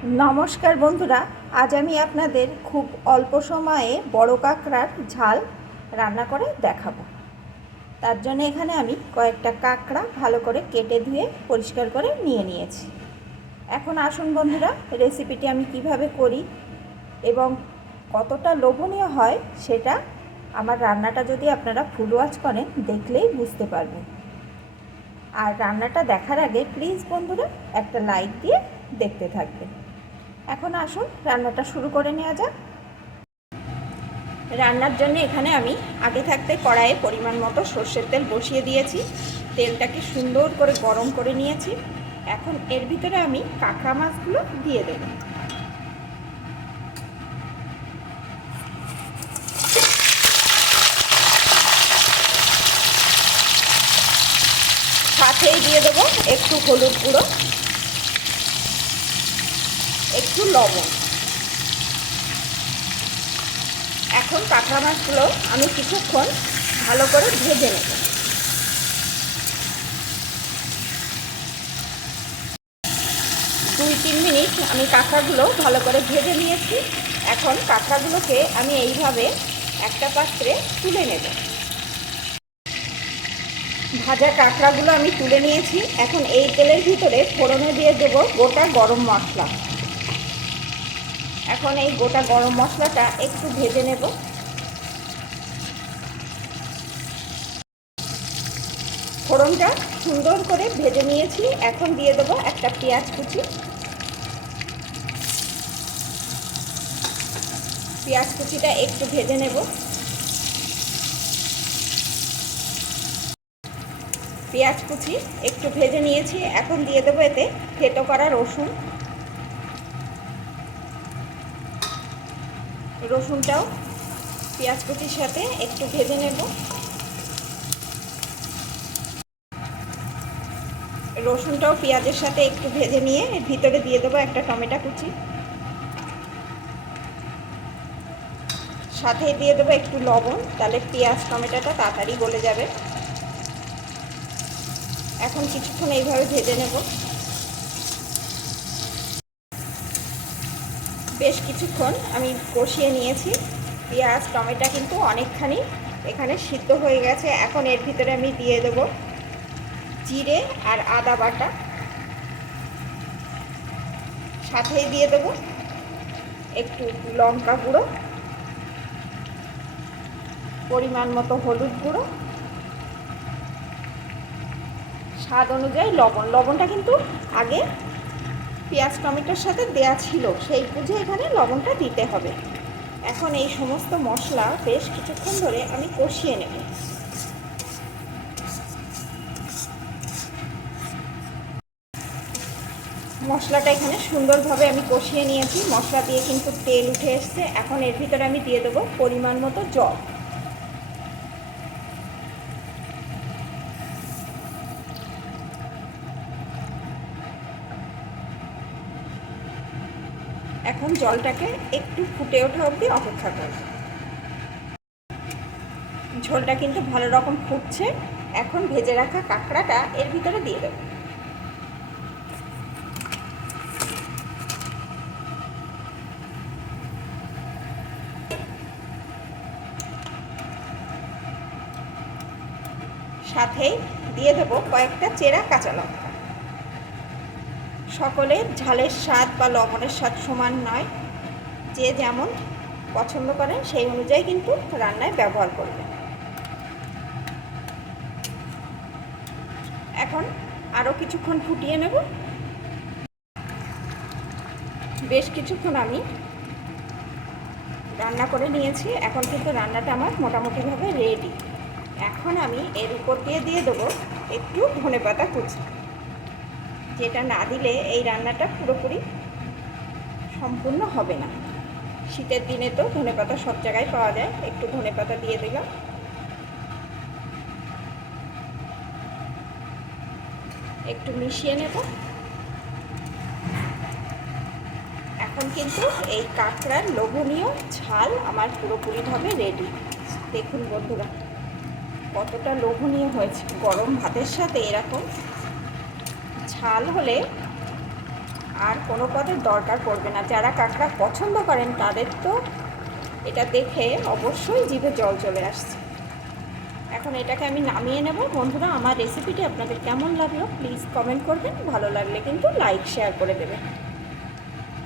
নমস্কার বন্ধুরা, আজ আমি আপনাদের খুব অল্প সময়ে বড় কাঁকড়ার ঝাল রান্না করে দেখাবো। তার জন্য এখানে আমি কয়েকটা কাঁকড়া ভালো করে কেটে ধুয়ে পরিষ্কার করে নিয়ে নিয়েছি। এখন আসুন বন্ধুরা রেসিপিটি আমি কীভাবে করি এবং কতটা লোভনীয় হয় সেটা আমার রান্নাটা যদি আপনারা ফুল ওয়াচ করেন, দেখলেই বুঝতে পারবেন। আর রান্নাটা দেখার আগে প্লিজ বন্ধুরা, একটা লাইক দিয়ে দেখতে থাকবেন। এখন আসুন, রান্নাটা শুরু করে নেওয়া যাক। রান্নার জন্য এখানে আমি আগে থাকতে কড়াইয়ে পরিমাণ মতো সর্ষের তেল বসিয়ে দিয়েছি। তেলটাকে সুন্দর করে গরম করে নিয়েছি। এখন এর ভিতরে আমি কাঁকড়া মাছগুলো দিয়ে দেব। সাথেই দিয়ে দেবো একটু হলুদ গুঁড়ো একটু লবণ। এখন কাঁকড়া মাছগুলো আমি কিছুক্ষণ ভালো করে ভেজে নেব। দুই তিন মিনিট আমি কাঁকড়াগুলো ভালো করে ভেজে নিয়েছি। এখন কাঁকড়াগুলোকে আমি এইভাবে একটা পাত্রে তুলে নেব। ভাজা কাঁকড়াগুলো আমি তুলে নিয়েছি। এখন এই তেলের ভিতরে ফোড়নে দিয়ে দেব গোটা গরম মশলা। এখন এই গোটা গরম মশলাটা একটু ভেজে নেব। ফোড়নটা সুন্দর করে ভেজে নিয়েছি। এখন দিয়ে দেবো একটা পেঁয়াজ কুচি। পেঁয়াজ কুচিটা একটু ভেজে নেব। পেঁয়াজ কুচি একটু ভেজে নিয়েছি। এখন দিয়ে দেবো এতে থেতো করা রসুন। রসুনটাও পেঁয়াজ কুচির সাথে একটু ভেজে নেব। রসুনটাও পেঁয়াজের সাথে একটু ভেজে নিয়ে ভিতরে দিয়ে দেবো একটা টমেটো কুচি। সাথে দিয়ে দেবো একটু লবণ, তাহলে পেঁয়াজ, টমেটোটা তাড়াতাড়ি গলে যাবে। এখন কিছুক্ষণ এইভাবে ভেজে নেব। বেশ কিছুক্ষণ আমি কষিয়ে নিয়েছি। পেঁয়াজ, টমেটো কিন্তু অনেকখানি এখানে সিদ্ধ হয়ে গেছে। এখন এর ভিতরে আমি দিয়ে দেব জিরে আর আদা বাটা। সাথেই দিয়ে দেব একটু লঙ্কা গুঁড়ো, পরিমাণ মতো হলুদ গুঁড়ো। স্বাদ অনুযায়ী লবণ। লবণটা কিন্তু আগে পেঁয়াজ টমেটোর সাথে দেয়া ছিল। সেই বুঝে এখানে লবণটা দিতে হবে। এখন এই সমস্ত মশলা বেশ কিছুক্ষণ ধরে আমি কষিয়ে নেব। মশলাটা এখানে সুন্দরভাবে আমি কষিয়ে নিয়েছি। মশলা দিয়ে কিন্তু তেল উঠে এসছে। এখন এর ভিতরে আমি দিয়ে দেবো পরিমাণ মতো জল। এখন জলটাকে একটু ফুটে ওঠা অবধি অপেক্ষা করব। ঝোলটা কিন্তু ভালো রকম ফুটছে। এখন ভেজে রাখা কাঁকড়াটা এর ভিতরে দিয়ে দেব। সাথেই দিয়ে দেবো কয়েকটা চেরা কাঁচা লঙ্কা। সকলের ঝালের স্বাদ বা লবণের স্বাদ সমান নয়। যে যেমন পছন্দ করেন, সেই অনুযায়ী কিন্তু রান্নায় ব্যবহার করবেন। এখন আরও কিছুক্ষণ ফুটিয়ে নেব। বেশ কিছুক্ষণ আমি রান্না করে নিয়েছি। এখন কিন্তু রান্নাটা আমার মোটামুটিভাবে রেডি এখন আমি এর উপর দিয়ে দিয়ে দেবো একটু ধনে পাতা কুচি। যেটা না দিলে এই রান্নাটা পুরোপুরি সম্পূর্ণ হবে না। শীতের দিনে তো ধনে পাতা সব জায়গায় পাওয়া যায়। একটু ধনে পাতা দিয়ে দিলাম। একটু মিশিয়ে নেব। এখন কিন্তু এই কাঁকড়ার লোভনীয় ঝাল আমার পুরোপুরিভাবে রেডি দেখুন বন্ধুরা, কতটা লোভনীয় হয়েছে। গরম ভাতের সাথে এরকম ঝাল হলে আর কোনো পদের দরকার পড়বে না। যারা কাঁকড়া পছন্দ করেন, তাদের তো এটা দেখে অবশ্যই জিভে জল চলে আসছে। এখন এটাকে আমি নামিয়ে নেব। বন্ধুরা, আমার রেসিপিটি আপনাদের কেমন লাগল? প্লিজ কমেন্ট করবেন। ভালো লাগলে কিন্তু লাইক শেয়ার করে দেবেন।